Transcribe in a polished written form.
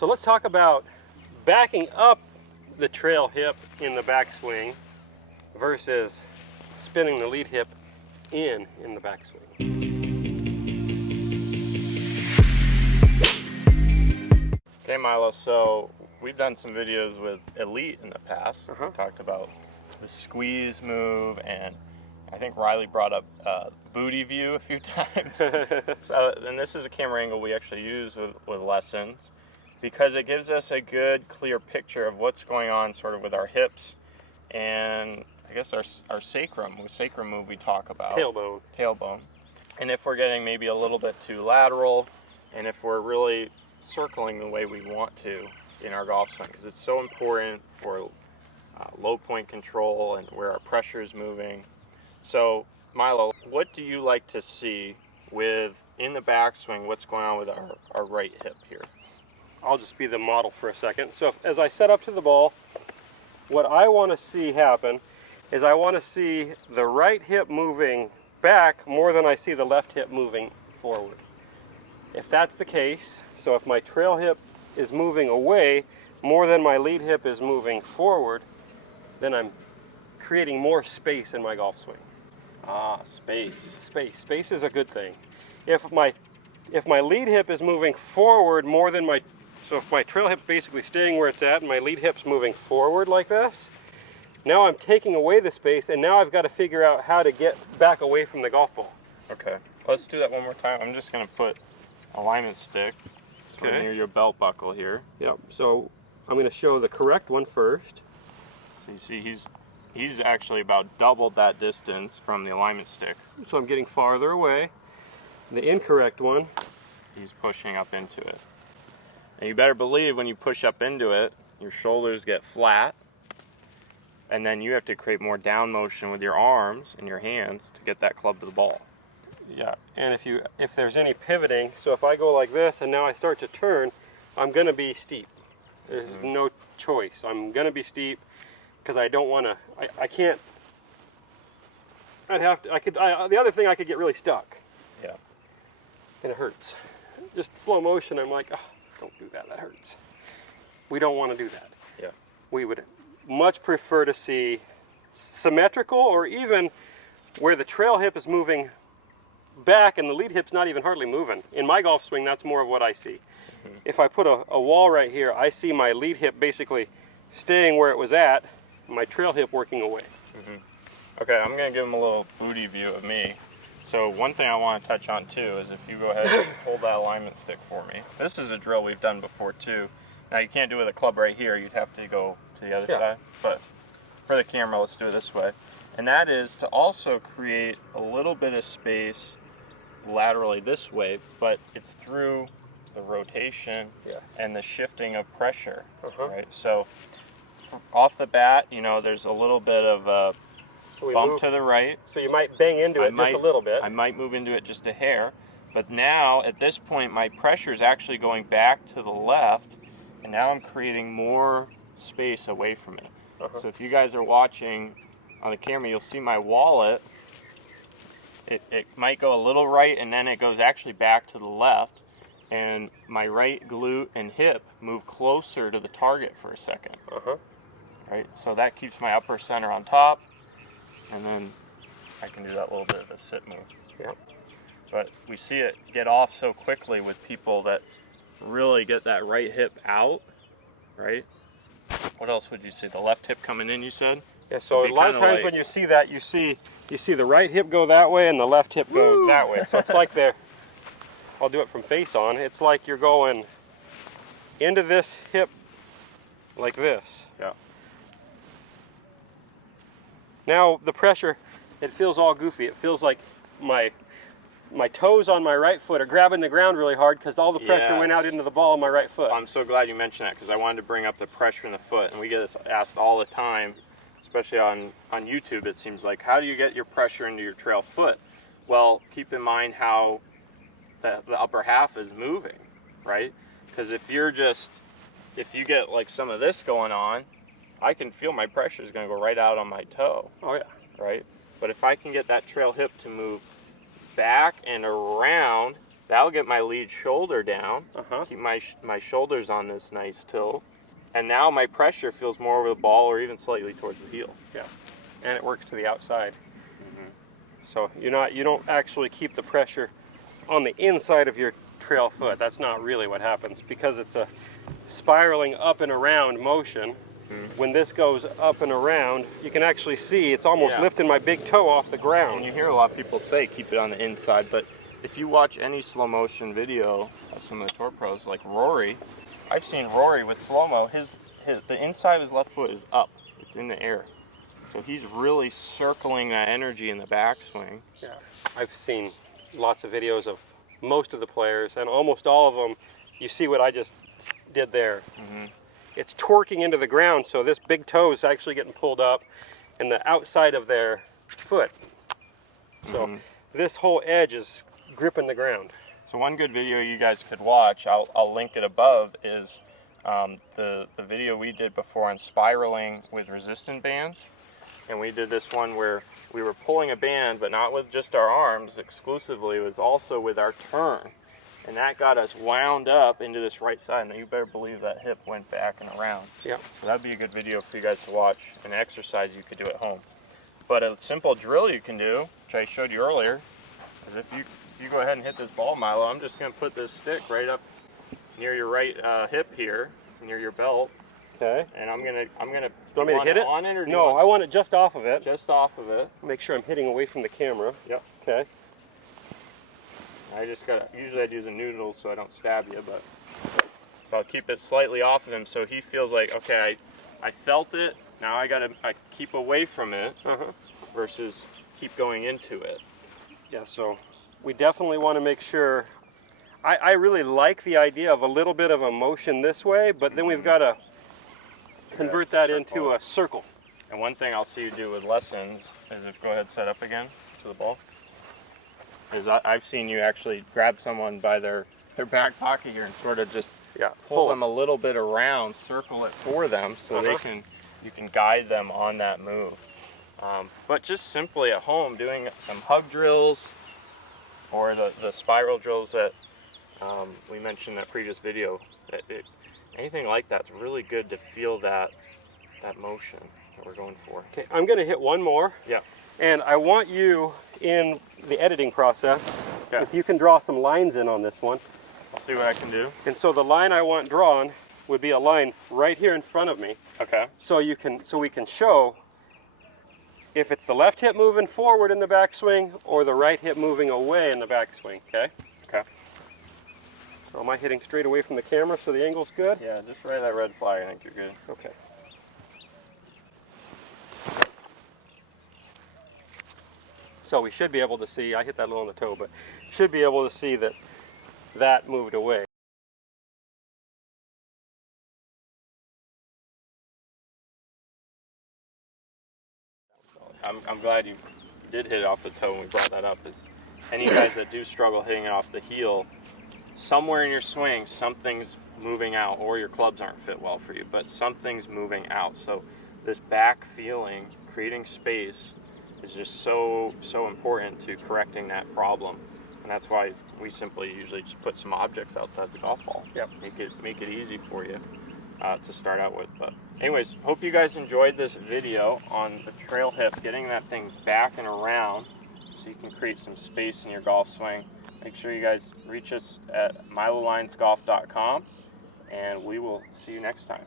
So let's talk about backing up the trail hip in the backswing versus spinning the lead hip in the backswing. Okay, Milo, so we've done some videos with Elite in the past. We talked about the squeeze move, and I think Riley brought up booty view a few times. And this is a camera angle we actually use with lessons because it gives us a good, clear picture of what's going on sort of with our hips and I guess our sacrum move we talk about. Tailbone. And if we're getting maybe a little bit too lateral, and if we're really circling the way we want to in our golf swing, because it's so important for low point control and where our pressure is moving. So Milo, what do you like to see in the backswing, what's going on with our right hip here? I'll just be the model for a second. So as I set up to the ball, what I want to see happen is I want to see the right hip moving back more than I see the left hip moving forward. If that's the case, so if my trail hip is moving away more than my lead hip is moving forward, then I'm creating more space in my golf swing. Space. Space is a good thing. If my lead hip is moving forward more than so if my trail hip's basically staying where it's at and my lead hip's moving forward like this, now I'm taking away the space, and now I've got to figure out how to get back away from the golf ball. Okay, let's do that one more time. I'm just going to put alignment stick near your belt buckle here. Yep, so I'm going to show the correct one first. So you see he's actually about doubled that distance from the alignment stick. So I'm getting farther away. The incorrect one, he's pushing up into it. And you better believe when you push up into it, your shoulders get flat, and then you have to create more down motion with your arms and your hands to get that club to the ball. Yeah, and if there's any pivoting, so if I go like this and now I start to turn, I'm going to be steep. There's no choice. I'm going to be steep because I don't want to, I can't, the other thing, I could get really stuck. Yeah. And it hurts. Just slow motion, I'm like, oh, don't do that, that hurts. We don't want to do that. Yeah. We would much prefer to see symmetrical, or even where the trail hip is moving back and the lead hip's not even hardly moving. In my golf swing, that's more of what I see. If I put a wall right here, I see my lead hip basically staying where it was at, my trail hip working away. Okay, I'm going to give them a little booty view of me. So one thing I want to touch on too is if you go ahead and hold that alignment stick for me. This is a drill we've done before too. Now you can't do it with a club right here, you'd have to go to the other side. But for the camera, let's do it this way. And that is to also create a little bit of space laterally this way, but it's through the rotation and the shifting of pressure. Right? So off the bat, there's a little bit of a bump to the right. So you might bang into it just a little bit. I might move into it just a hair. But now, at this point, my pressure is actually going back to the left, and now I'm creating more space away from it. So if you guys are watching on the camera, you'll see my wallet. It might go a little right, and then it goes actually back to the left, and my right glute and hip move closer to the target for a second. Right? So that keeps my upper center on top, and then I can do that little bit of a sit move. Yep. But we see it get off so quickly with people that really get that right hip out, right? What else would you see? The left hip coming in, you said? Yeah, so a lot of times when you see that, you see the right hip go that way and the left hip go that way. So it's like I'll do it from face on. It's like you're going into this hip like this. Yeah. Now the pressure, it feels all goofy. It feels like my toes on my right foot are grabbing the ground really hard because all the pressure went out into the ball of my right foot. I'm so glad you mentioned that because I wanted to bring up the pressure in the foot, and we get this asked all the time, especially on YouTube. It seems like, how do you get your pressure into your trail foot? Well, keep in mind how the upper half is moving, right? Because if you get like some of this going on, I can feel my pressure is going to go right out on my toe. Oh yeah. Right? But if I can get that trail hip to move back and around That'll get my lead shoulder down, Uh-huh. keep my shoulders on this nice tilt, and now my pressure feels more over the ball or even slightly towards the heel. Yeah, and it works to the outside. So you don't actually keep the pressure on the inside of your trail foot. That's not really what happens, because it's a spiraling up and around motion. When this goes up and around, you can actually see it's almost lifting my big toe off the ground. And you hear a lot of people say keep it on the inside, but if you watch any slow motion video of some of the tour pros like Rory, I've seen Rory with slow-mo, the inside of his left foot is up, it's in the air. So he's really circling that energy in the backswing. Yeah, I've seen lots of videos of most of the players, and almost all of them, you see what I just did there. It's torquing into the ground, so this big toe is actually getting pulled up and the outside of their foot. So this whole edge is gripping the ground. So one good video you guys could watch, I'll link it above, is the video we did before on spiraling with resistant bands. And we did this one where we were pulling a band, but not with just our arms exclusively, it was also with our turn. And that got us wound up into this right side. And you better believe that hip went back and around. Yeah. So that'd be a good video for you guys to watch, an exercise you could do at home. But a simple drill you can do, which I showed you earlier, is if you go ahead and hit this ball, Milo, I'm just going to put this stick right up near your right hip here, near your belt. Okay. And I'm gonna. Do you want me to hit it? On it, or do you No, want I want it just off of it. just off of it. Make sure I'm hitting away from the camera. Yep. Okay. I just gotta. Usually I'd use a noodle so I don't stab you, but I'll keep it slightly off of him so he feels like, okay, I felt it. Now I keep away from it versus keep going into it. Yeah. So we definitely want to make sure. I really like the idea of a little bit of a motion this way, but then we've got to convert that into a circle. And one thing I'll see you do with lessons is go ahead, set up again to the ball. Is I've seen you actually grab someone by their back pocket here and sort of just pull them a little bit around, circle it for them so you can guide them on that move. But just simply at home doing some hug drills or the spiral drills that we mentioned in that previous video, anything like that's really good to feel that motion that we're going for. Okay, I'm going to hit one more. Yeah. And I want you, in the editing process, if you can draw some lines in on this one. I'll see what I can do. And so the line I want drawn would be a line right here in front of me. Okay. So we can show if it's the left hip moving forward in the backswing or the right hip moving away in the backswing. Okay. Okay. So am I hitting straight away from the camera so the angle's good? Yeah, just right at that red flag, I think you're good. Okay. So we should be able to see, I hit that little on the toe, but should be able to see that moved away. I'm glad you did hit it off the toe when we brought that up. Is any guys that do struggle hitting it off the heel, somewhere in your swing, something's moving out, or your clubs aren't fit well for you, but something's moving out. So this back feeling, creating space, is just so important to correcting that problem. And that's why we simply usually just put some objects outside the golf ball. Yep. Make it easy for you to start out with. But anyways, hope you guys enjoyed this video on the trail hip, getting that thing back and around so you can create some space in your golf swing. Make sure you guys reach us at milolinesgolf.com, and we will see you next time.